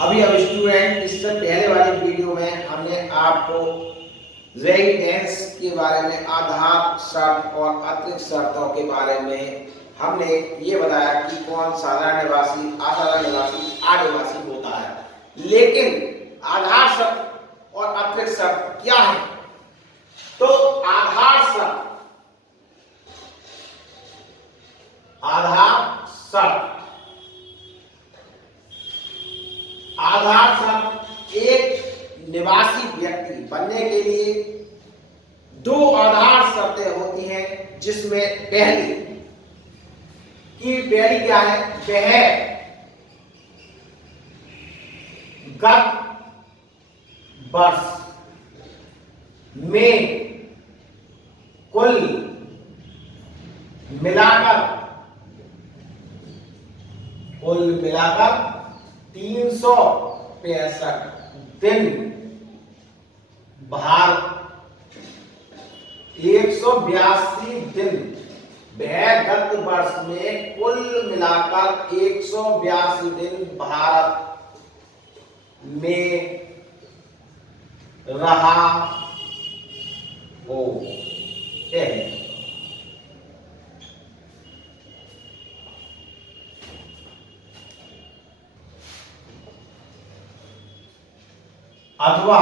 अभी अब स्टूडेंट, इससे पहले वाली वीडियो में हमने आपको रेजिडेंस के बारे में, आधार शर्त और अतिरिक्त शर्तों के बारे में हमने ये बताया कि कौन साधारण निवासी, असाधारण निवासी, आदिवासी होता है। लेकिन आधार शर्त और अतिरिक्त शर्त क्या है? तो आधार शर्त एक निवासी व्यक्ति बनने के लिए दो आधार शर्तें होती हैं, जिसमें पहली क्या है? वह गत वर्ष में कुल मिलाकर 365 दिन भारत 182 दिन, वह गत वर्ष में कुल मिलाकर 182 दिन भारत में रहा हो। अथवा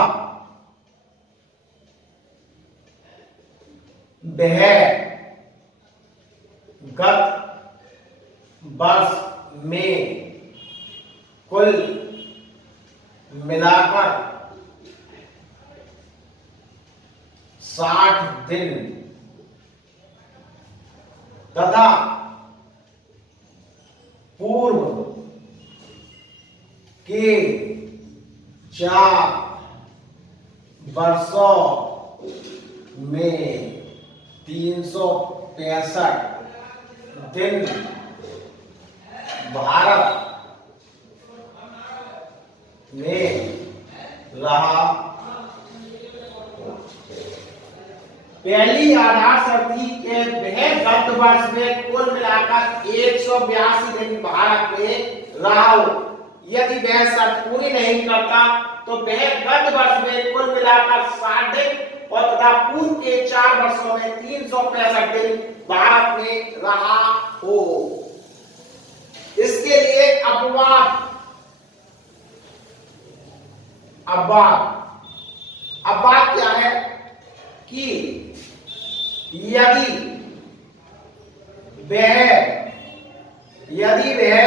वह गत वर्ष में कुल मिलाकर 60 दिन तथा पूर्व के 4 वर्षों में 365 दिन भारत में रहा। पहली आधार शर्त थी कि वह गत वर्ष में कुल मिलाकर 182 दिन भारत में रहा हो। यदि वह शर्त पूरी नहीं करता तो वह गत वर्ष में कुल मिलाकर 60 दिन और तथा पूर्व के 4 वर्षों में 365 दिन भारत में रहा हो। इसके लिए अपवाद क्या है कि यदि वह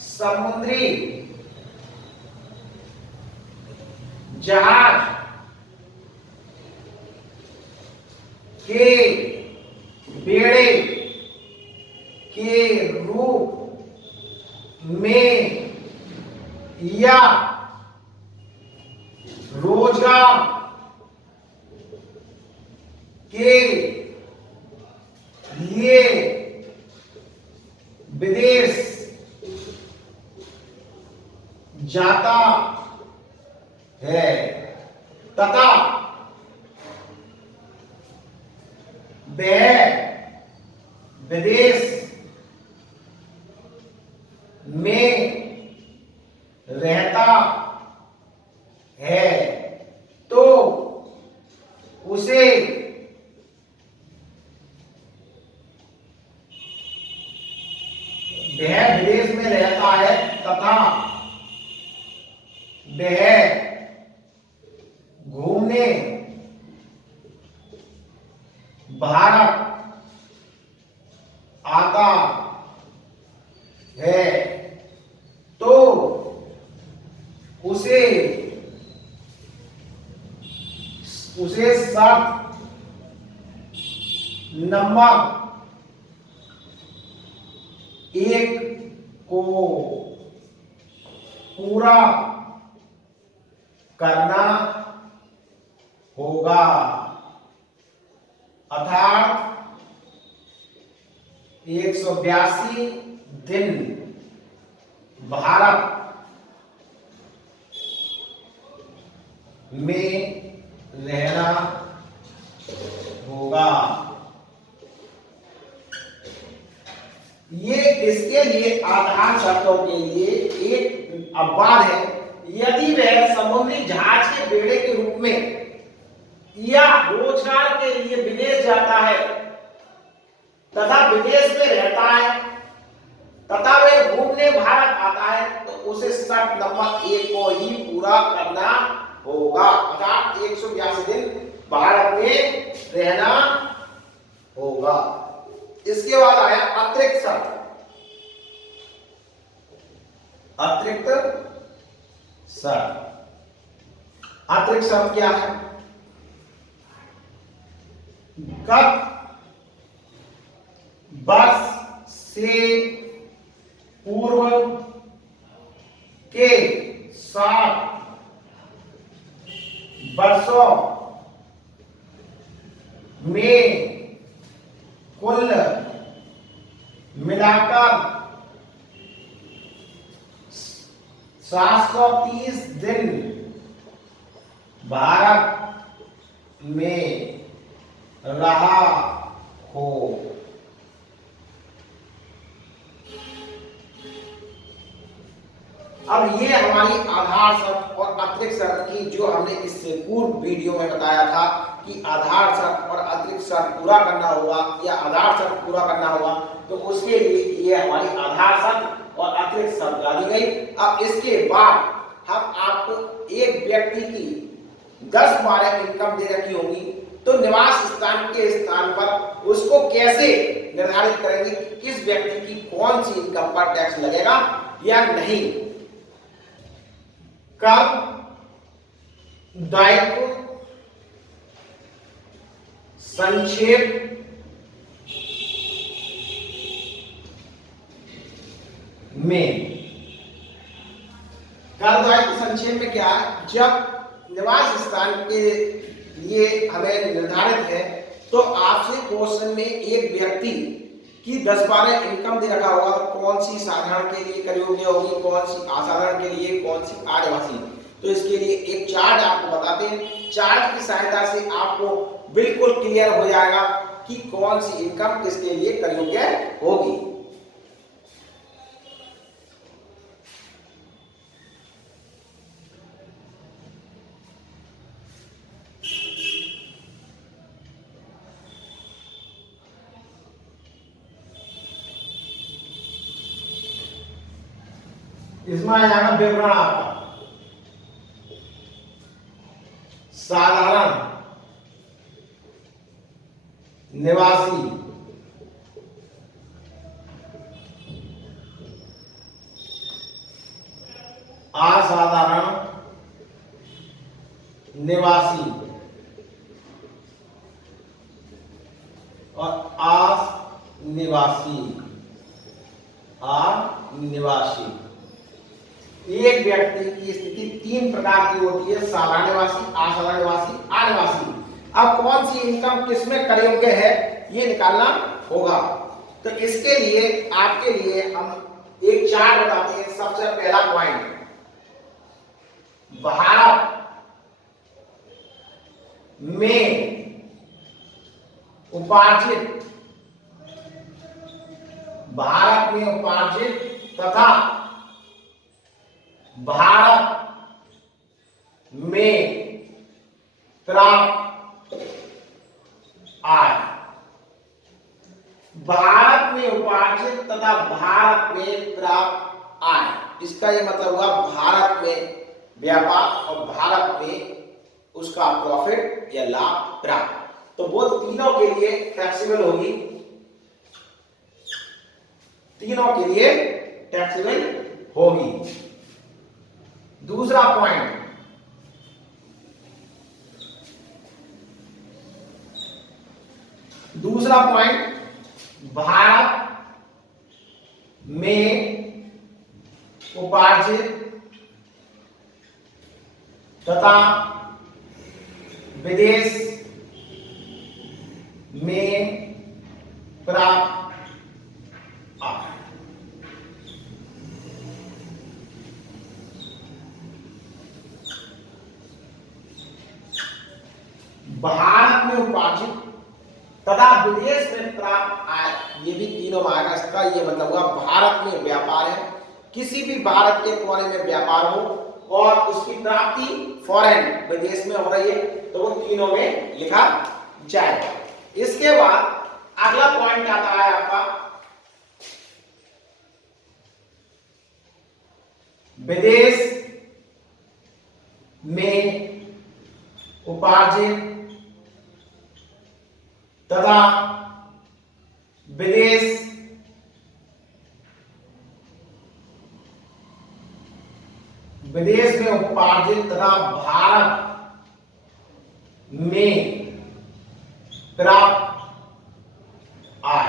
समुद्री जहाज के बेड़े के रूप में या रोजगार के लिए विदेश जाता है तथा वह विदेश में रहता है तो उसे वह विदेश में रहता है तथा वह घूमने भारत आता है तो उसे शर्त नंबर 1 को पूरा करना होगा, अर्थात 182 दिन भारत में रहना होगा। ये इसके लिए आधार शर्तों के लिए एक अपवाद है यदि वह समुद्री जहाज के बेड़े के रूप में या रोजगार के लिए विदेश जाता है तथा विदेश में रहता है तथा वह घूमने भारत आता है तो उसे शर्त नंबर 1 को ही पूरा करना होगा, अर्थात 182 दिन भारत में रहना होगा। इसके बाद आया अतिरिक्त शर्त। अतिरिक्त शर्त, अतिरिक्त शर्त क्या है? गत वर्ष से पूर्व के 7 वर्षों में कुल मिलाकर 730 दिन भारत में रहा हो। अब ये हमारी आधार शर्त और अतिरिक्त शर्त की जो हमने इससे पूर्व वीडियो में बताया था कि आधार शर्त और अतिरिक्त शर्त पूरा करना होगा या आधार शर्त पूरा करना होगा, तो उसके लिए ये हमारी आधार शर्त और अतिरिक्त शर्त डाली गई। अब इसके बाद हम आपको एक व्यक्ति की 10-12 इनकम दे रखी होगी तो निवास स्थान के स्थान पर उसको कैसे निर्धारित करेंगे कि किस व्यक्ति की कौन सी इनकम पर टैक्स लगेगा या नहीं। कर दायित्व संक्षेप में, कर दायित्व संक्षेप में क्या है? जब निवास स्थान के लिए हमें निर्धारित है तो आपसे क्वेश्चन में एक व्यक्ति की 10-12 इनकम दे रखा होगा, कौन सी साधारण के लिए करयोग्य होगी, कौन सी असाधारण के लिए, कौन सी आदिवासी। तो इसके लिए एक चार्ट आपको बताते हैं। चार्ट की सहायता से आपको बिल्कुल क्लियर हो जाएगा कि कौन सी इनकम किसके लिए करयोग्य होगी। इसमें आ जाएगा विवरण आपका साधारण निवासी, असाधारण निवासी और अनिवासी। अनिवासी एक व्यक्ति की स्थिति 3 प्रकार की होती है, साधारण निवासी, असाधारण निवासी, अनिवासी। अब कौन सी इनकम किसमें करयोग्य है ये निकालना होगा। तो इसके लिए आपके लिए हम एक चार्ट बताते हैं। सबसे पहला पॉइंट, भारत में उपार्जित, भारत में उपार्जित तथा भारत में प्राप्त आय। भारत में उपार्जित तथा भारत में प्राप्त आय, इसका यह मतलब हुआ भारत में व्यापार और भारत में उसका प्रॉफिट या लाभ प्राप्त। तो वो तीनों के लिए टैक्सेबल होगी, तीनों के लिए टैक्सेबल होगी। दूसरा पॉइंट, भारत में उपार्जित तथा विदेश में प्राप्त आय। भारत में उपार्जित तथा विदेश में प्राप्त आय, ये भी तीनों में आएगा। इसका ये मतलब हुआ भारत में व्यापार है, किसी भी भारत के कोने में व्यापार हो और उसकी प्राप्ति फॉरेन विदेश में हो रही है, तो वो तीनों में लिखा जाएगा। इसके बाद अगला पॉइंट आता है आपका विदेश में उपार्जित तथा विदेश में उपार्जित तथा भारत में प्राप्त आय।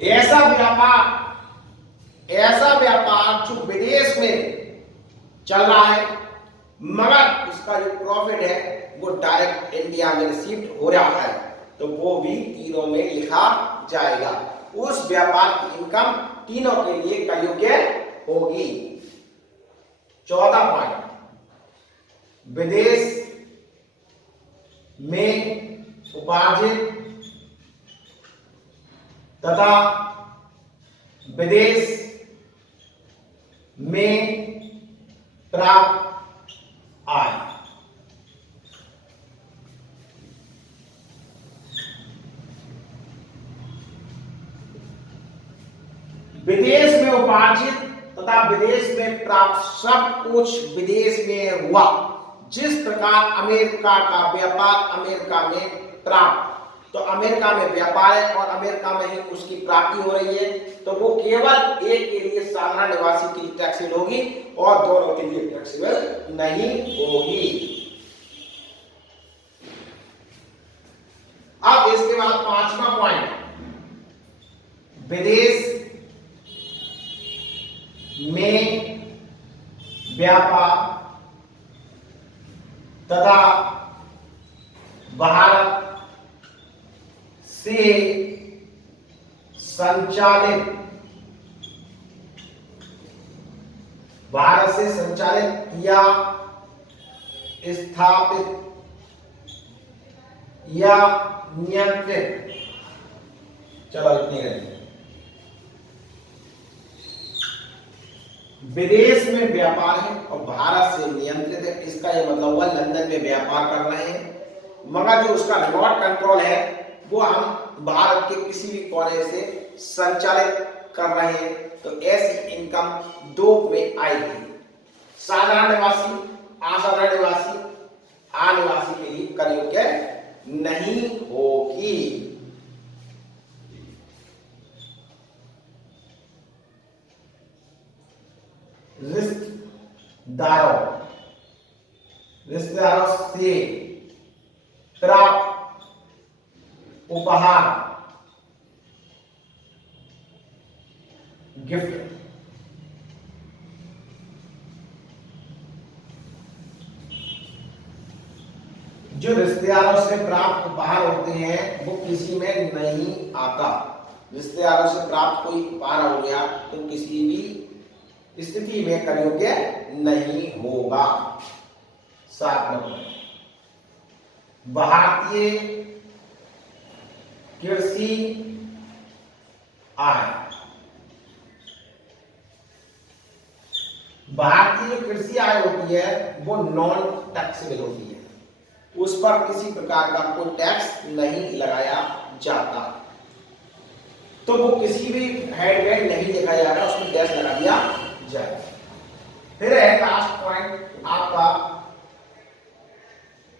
ऐसा व्यापार जो विदेश में चल रहा है मगर उसका जो प्रॉफिट है वो डायरेक्ट इंडिया में रिसीव्ड हो रहा है, तो वो भी तीनों में लिखा जाएगा। उस व्यापार की इनकम तीनों के लिए कलयुग्य होगी। चौथा पॉइंट, विदेश में उपार्जित तथा विदेश में प्राप्त आय। विदेश में उपार्जित तथा विदेश में प्राप्त सब कुछ विदेश में हुआ। जिस प्रकार अमेरिका का व्यापार अमेरिका में प्राप्त, तो अमेरिका में व्यापार है और अमेरिका में ही उसकी प्राप्ति हो रही है, तो वो केवल एक के लिए साधारण निवासी के लिए टैक्सेबल होगी और दोनों के लिए टैक्सेबल नहीं होगी। अब इसके बाद पांचवा पॉइंट, विदेश में व्यापार तथा भारत से संचालित या स्थापित या नियंत्रित, चलो इतनी करेंगे। विदेश में व्यापार है और भारत से नियंत्रित है, इसका यह मतलब हुआ लंदन में व्यापार कर रहे हैं मगर जो उसका रिमोट कंट्रोल है वो हम भारत के किसी भी कोने से संचालित कर रहे हैं, तो ऐसी इनकम दो में आएगी। साधारण निवासी, असाधारण निवासी, अनिवासी के लिए कर योग्य नहीं होगी। रिश्तेदारों से प्राप्त उपहार, गिफ्ट, जो रिश्तेदारों से प्राप्त उपहार होते हैं वो किसी में नहीं आता। रिश्तेदारों से प्राप्त कोई उपहार हो गया तो किसी भी स्थिति में कर योग्य नहीं होगा। 7 नंबर, भारतीय कृषि आय। भारतीय जो कृषि आय होती है वो नॉन टैक्सेबल होती है, उस पर किसी प्रकार का कोई टैक्स नहीं लगाया जाता, तो वो किसी भी हेड नहीं देखा जाएगा, उसमें टैक्स लगा दिया जाएगा। फिर है लास्ट पॉइंट आपका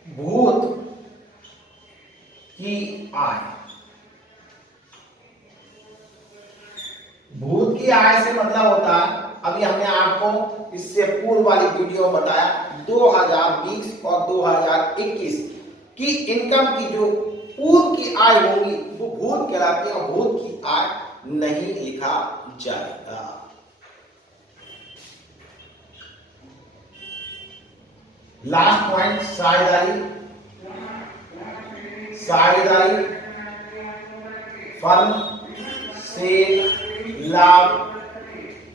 भूत की आय। भूत की आय से मतलब होता है, अभी हमने आपको इससे पूर्व वाली वीडियो में बताया 2020 और 2021 की इनकम की जो पूर्व की आय होगी वो भूत कहलाती है और भूत की आय नहीं लिखा जाएगा। लास्ट पॉइंट साझेदारी। साझेदारी फर्म से लाभ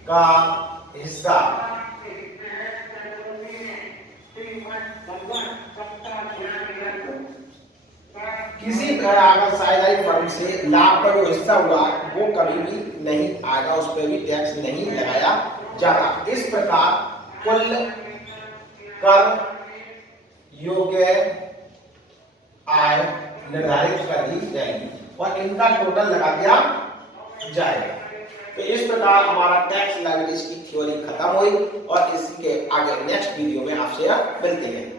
का हिस्सा किसी अगर साझेदारी फर्म से लाभ का जो हिस्सा हुआ वो कभी भी नहीं आएगा, उस पर भी टैक्स नहीं लगाया जाता। इस प्रकार कुल कर योग्य आय निर्धारित कर दी जाएगी और इनका टोटल लगा दिया जाएगा। तो इस प्रकार हमारा टैक्स लायबिलिटीज की थ्योरी खत्म हुई और इसके आगे नेक्स्ट वीडियो में आपसे मिलते हैं।